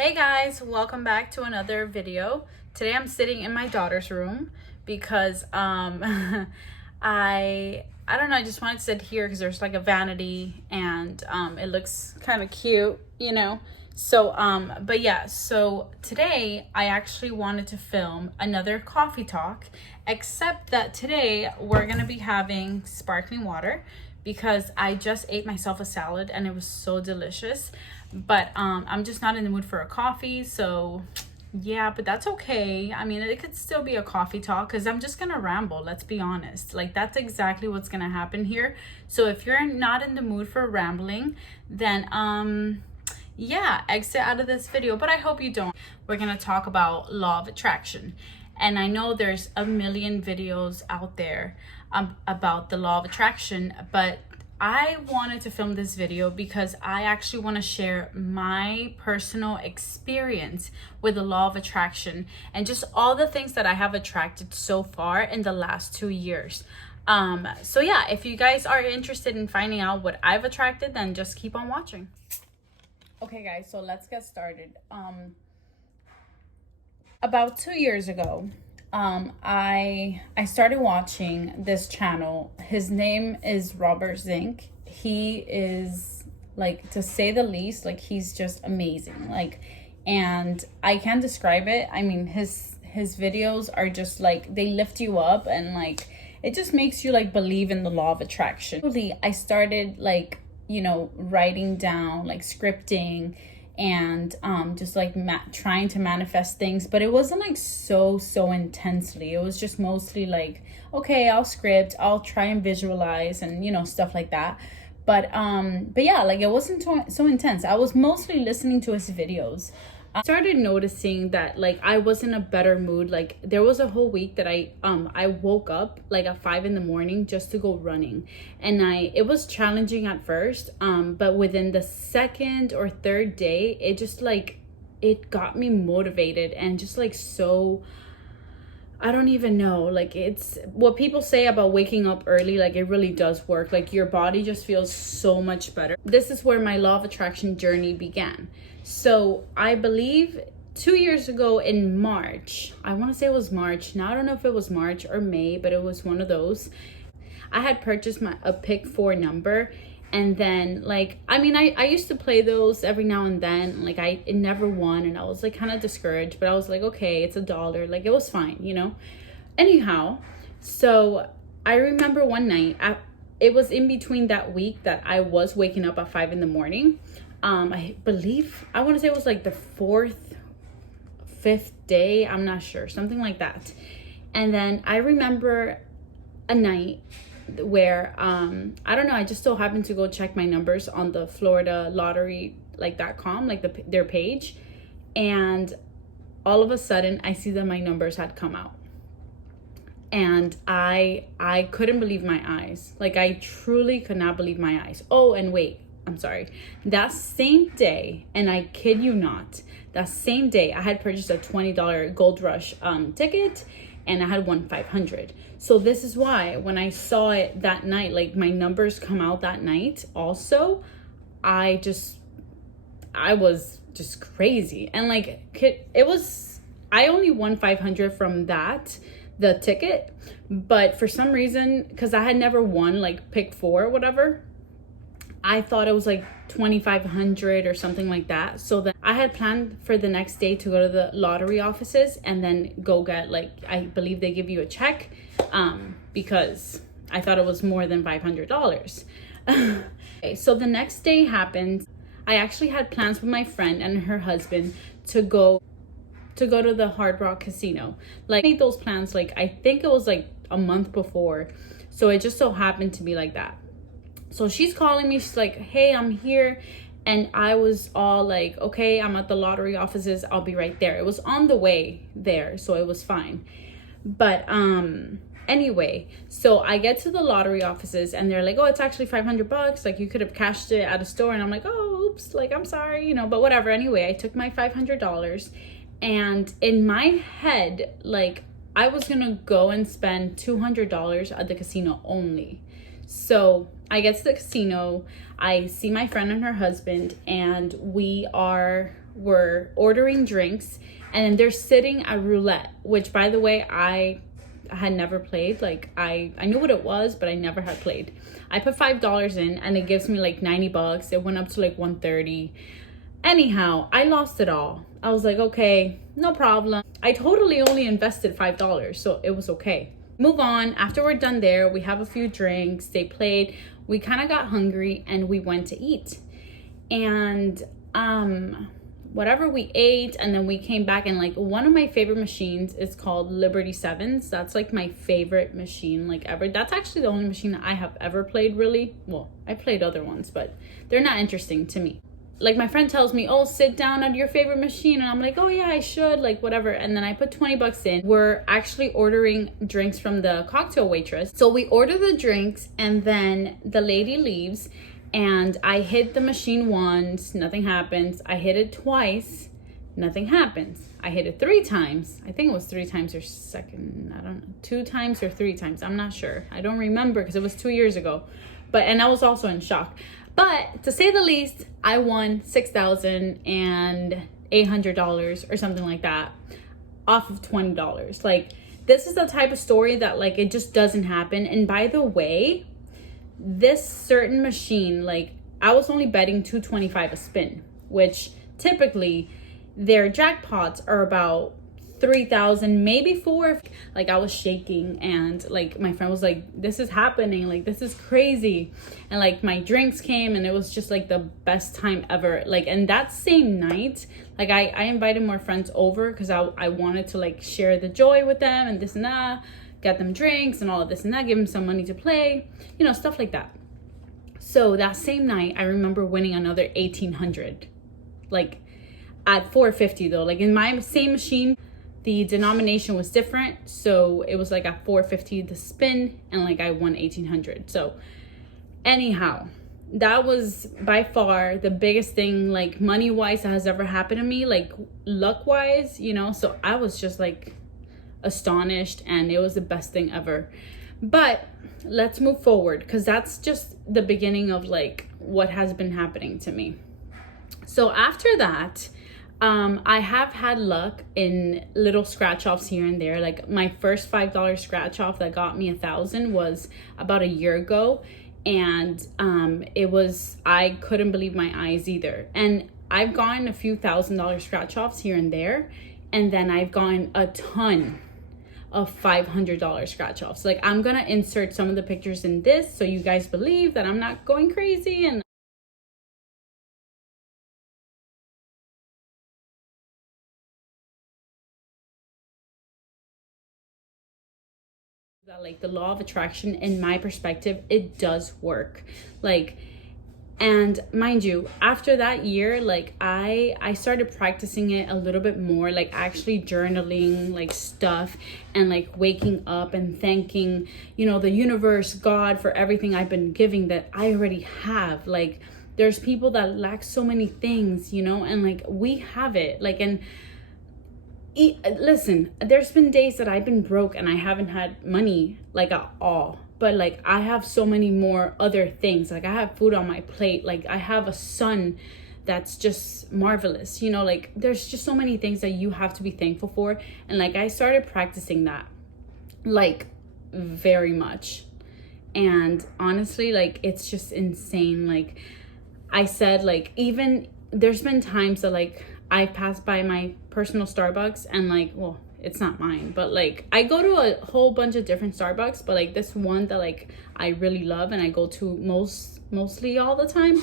Hey guys, welcome back to another video. Today I'm sitting in my daughter's room because I don't know, I just wanted to sit here because there's like a vanity and it looks kind of cute, you know. So but yeah, so today I actually wanted to film another coffee talk, except that today we're going to be having sparkling water because I just ate myself a salad and it was so delicious. But I'm just not in the mood for a coffee, so yeah, but that's okay. I mean, it could still be a coffee talk because I'm just gonna ramble, let's be honest. Like, that's exactly what's gonna happen here. So if you're not in the mood for rambling, then yeah, exit out of this video, but I hope you don't. We're gonna talk about law of attraction. And I know there's a million videos out there about the law of attraction, but I wanted to film this video because I actually want to share my personal experience with the law of attraction and just all the things that I have attracted so far in the last 2 years. So yeah, if you guys are interested in finding out what I've attracted, then just keep on watching. Okay guys, so let's get started. About 2 years ago, I started watching this channel. His name is Robert Zink. He is, like, to say the least, like, he's just amazing. Like, and I can't describe it. I mean, his videos are just like, they lift you up and like it just makes you like believe in the law of attraction. I started like, you know, writing down, like scripting and just like trying to manifest things, but it wasn't like so intensely. It was just mostly like, okay, I'll script, I'll try and visualize and, you know, stuff like that. But yeah, like it wasn't so intense. I was mostly listening to his videos. I started noticing that like I was in a better mood. Like there was a whole week that I woke up like at 5 a.m. just to go running, and it was challenging at first, but within the second or third day it just like it got me motivated and just like so, I don't even know, like it's what people say about waking up early, like it really does work. Like your body just feels so much better. This is where my law of attraction journey began. So I believe 2 years ago in March, I want to say it was March. Now I don't know if it was March or May, but it was one of those. I had purchased a pick 4 number. And then like, I mean, I used to play those every now and then. Like it never won and I was like kind of discouraged, but I was like, okay, it's $1. Like it was fine, you know? Anyhow, so I remember one night, it was in between that week that I was waking up at 5 a.m. I believe, I want to say it was like the 5th day. I'm not sure, something like that. And then I remember a night where I don't know, I just so happened to go check my numbers on the Florida lottery .com, like their page, and all of a sudden I see that my numbers had come out, and I couldn't believe my eyes. Like I truly could not believe my eyes. Oh, and wait, I'm sorry, that same day, and I kid you not, that same day I had purchased a $20 Gold Rush ticket, and I had won 500. So this is why when I saw it that night, like my numbers come out that night also, I was just crazy. And like it was, I only won 500 from the ticket, but for some reason, because I had never won like pick 4 or whatever, I thought it was like 2,500 or something like that. So then I had planned for the next day to go to the lottery offices and then go get, like, I believe they give you a check, because I thought it was more than $500. Okay, so the next day happened. I actually had plans with my friend and her husband to go to the Hard Rock Casino. Like I made those plans like, I think it was like a month before. So it just so happened to be like that. So she's calling me, she's like, hey, I'm here. And I was all like, okay, I'm at the lottery offices, I'll be right there. It was on the way there, so it was fine. But anyway, so I get to the lottery offices and they're like, oh, it's actually $500. Like you could have cashed it at a store. And I'm like, oh, oops, like I'm sorry, you know, but whatever. Anyway, I took my $500, and in my head, like I was gonna go and spend $200 at the casino only. So I get to the casino, I see my friend and her husband, and we are were ordering drinks, and then they're sitting at roulette, which, by the way, I had never played. Like, I knew what it was, but I never had played. I put $5 in, and it gives me like $90. It went up to like 130. Anyhow, I lost it all. I was like, okay, no problem. I totally only invested $5, so it was okay. Move on. After we're done there, we have a few drinks. They played. We kind of got hungry, and we went to eat. And whatever we ate, and then we came back, and like one of my favorite machines is called Liberty Sevens. That's like my favorite machine like ever. That's actually the only machine that I have ever played, really. Well, I played other ones, but they're not interesting to me. Like, my friend tells me, oh, sit down at your favorite machine, and I'm like, oh yeah, I should, like, whatever. And then I put $20 in. We're actually ordering drinks from the cocktail waitress. So we order the drinks, and then the lady leaves, and I hit the machine once, nothing happens. I hit it twice, nothing happens. I hit it 3 times. I think it was 3 times or second, I don't know, 2 times or 3 times. I'm not sure. I don't remember because it was 2 years ago. And I was also in shock. But to say the least, I won $6,800 or something like that off of $20. Like, this is the type of story that, like, it just doesn't happen. And by the way, this certain machine, like, I was only betting $2.25 a spin, which typically their jackpots are about 3,000, maybe 4. Like, I was shaking, and like my friend was like, this is happening, like this is crazy. And like my drinks came, and it was just like the best time ever. Like, and that same night, like I invited more friends over because I wanted to like share the joy with them and this and that, get them drinks and all of this and that, give them some money to play, you know, stuff like that. So that same night, I remember winning another 1,800, like at 450 though. Like, in my same machine, the denomination was different, so it was like at 450 the spin, and like I won 1,800. So anyhow, that was by far the biggest thing, like money wise, that has ever happened to me, like luck wise, you know. So I was just like astonished, and it was the best thing ever. But let's move forward, because that's just the beginning of like what has been happening to me. So after that, I have had luck in little scratch offs here and there. Like, my first $5 scratch off that got me 1,000 was about a year ago, and it was, I couldn't believe my eyes either. And I've gotten a few $1,000 scratch offs here and there, and then I've gotten a ton of $500 scratch offs. Like, I'm gonna insert some of the pictures in this so you guys believe that I'm not going crazy. And that, like, the law of attraction, in my perspective, it does work. Like, and mind you, after that year, like I started practicing it a little bit more, like actually journaling like stuff, and like waking up and thanking, you know, the universe, God, for everything I've been giving that I already have. Like, there's people that lack so many things, you know, and like we have it. Like, and listen, there's been days that I've been broke and I haven't had money like at all, but like I have so many more other things. Like, I have food on my plate, like I have a son that's just marvelous, you know. Like, there's just so many things that you have to be thankful for. And like I started practicing that, like, very much. And honestly, like, it's just insane. Like I said, like, even there's been times that like I passed by my personal Starbucks, and like, well, it's not mine, but like I go to a whole bunch of different Starbucks, but like this one that like I really love and I go to mostly all the time,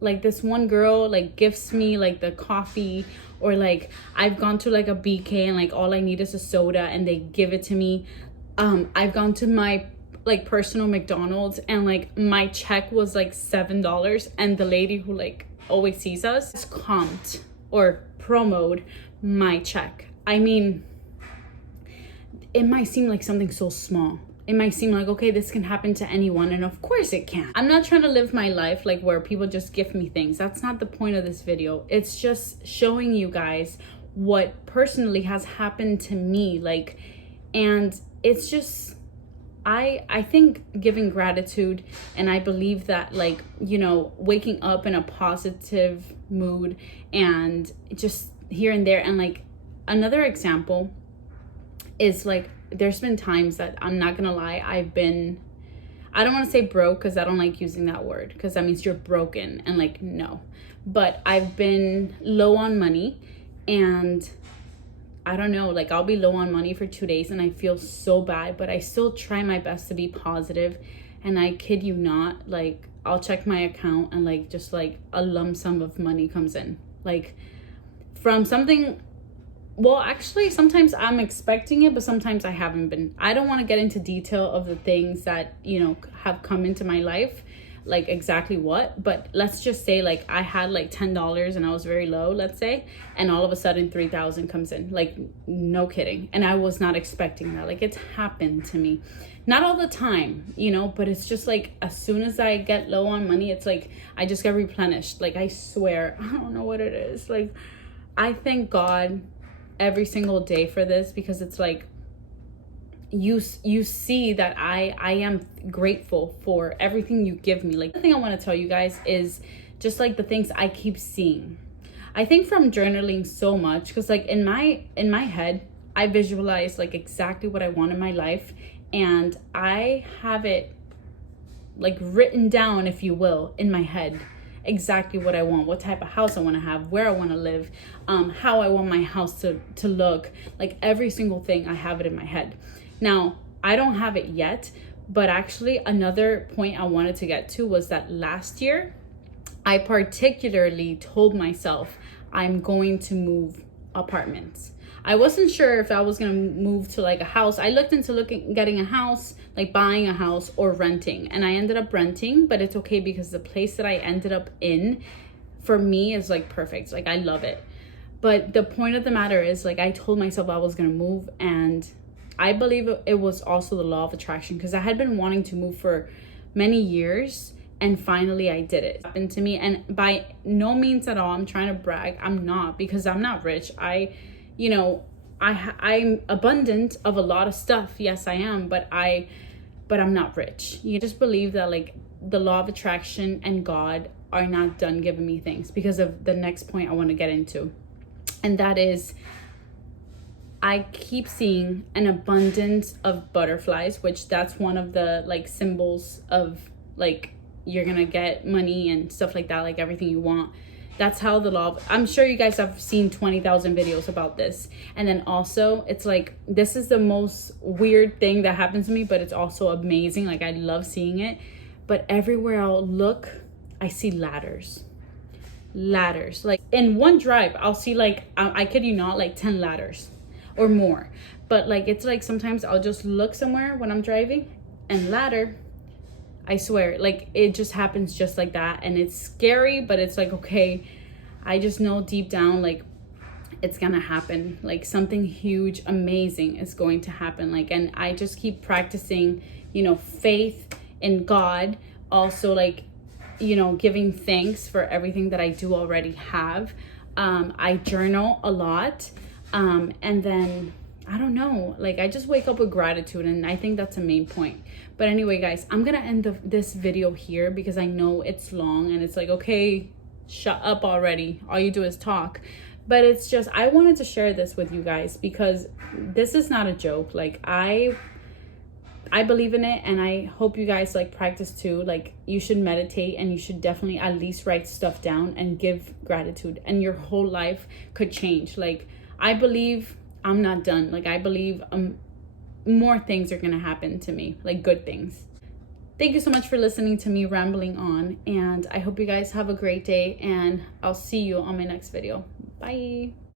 like this one girl like gifts me like the coffee, or like I've gone to like a BK and like all I need is a soda and they give it to me. I've gone to my like personal McDonald's, and like my check was like $7, and the lady who like always sees us comped or promoted my check. I mean, it might seem like something so small. It might seem like, okay, this can happen to anyone, and of course it can. I'm not trying to live my life like where people just gift me things. That's not the point of this video. It's just showing you guys what personally has happened to me. Like, and it's just, I think giving gratitude, and I believe that, like, you know, waking up in a positive mood and just here and there. And like another example is like, there's been times that I'm not gonna lie, I don't want to say broke, because I don't like using that word, because that means you're broken, and like, no. But I've been low on money, and I don't know, like I'll be low on money for 2 days and I feel so bad, but I still try my best to be positive. And I kid you not, like I'll check my account and like just like a lump sum of money comes in, like from something. Well, actually, sometimes I'm expecting it, but sometimes I haven't been. I don't want to get into detail of the things that, you know, have come into my life, like exactly what, but let's just say like I had like $10 and I was very low, let's say, and all of a sudden 3,000 comes in, like no kidding. And I was not expecting that. Like, it's happened to me, not all the time, you know, but it's just like as soon as I get low on money, it's like I just get replenished. Like, I swear, I don't know what it is. Like, I thank God every single day for this, because it's like you see that I am grateful for everything you give me. Like, the thing I want to tell you guys is just like the things I keep seeing. I think from journaling so much, because like in my head I visualize like exactly what I want in my life, and I have it like written down, if you will, in my head, exactly what I want, what type of house I want to have, where I want to live, how I want my house to look, like every single thing. I have it in my head. Now, I don't have it yet, but actually another point I wanted to get to was that last year, I particularly told myself I'm going to move apartments. I wasn't sure if I was going to move to like a house. I looked into getting a house, like buying a house, or renting. And I ended up renting, but it's okay because the place that I ended up in for me is like perfect. Like, I love it. But the point of the matter is, like, I told myself I was going to move, and I believe it was also the law of attraction, because I had been wanting to move for many years, and finally I did it. It happened to me. And by no means at all I'm trying to brag. I'm not, because I'm not rich. You know, I'm abundant of a lot of stuff. Yes, I am, but I'm not rich. You just believe that like the law of attraction and God are not done giving me things, because of the next point I want to get into. And that is, I keep seeing an abundance of butterflies, which that's one of the like symbols of like you're gonna get money and stuff like that, like everything you want. That's how the law of, I'm sure you guys have seen 20,000 videos about this. And then also, it's like, this is the most weird thing that happens to me, but it's also amazing. Like, I love seeing it. But everywhere I'll look, I see ladders. Ladders. Like, in one drive, I'll see like, I kid you not, like 10 ladders or more. But like, it's like sometimes I'll just look somewhere when I'm driving and ladder. I swear, like, it just happens just like that. And it's scary, but it's like, okay, I just know deep down, like, it's gonna happen. Like, something huge, amazing is going to happen. Like, and I just keep practicing, you know, faith in God. Also, like, you know, giving thanks for everything that I do already have. I journal a lot. And then, I don't know, like, I just wake up with gratitude, and I think that's a main point. But anyway, guys, I'm gonna end this video here, because I know it's long and it's like, okay, shut up already, all you do is talk. But it's just, I wanted to share this with you guys, because this is not a joke. Like, I believe in it, and I hope you guys like practice too. Like, you should meditate, and you should definitely at least write stuff down and give gratitude, and your whole life could change. Like, I believe I'm not done. Like, I believe more things are gonna happen to me, like good things. Thank you so much for listening to me rambling on, and I hope you guys have a great day, and I'll see you on my next video. Bye.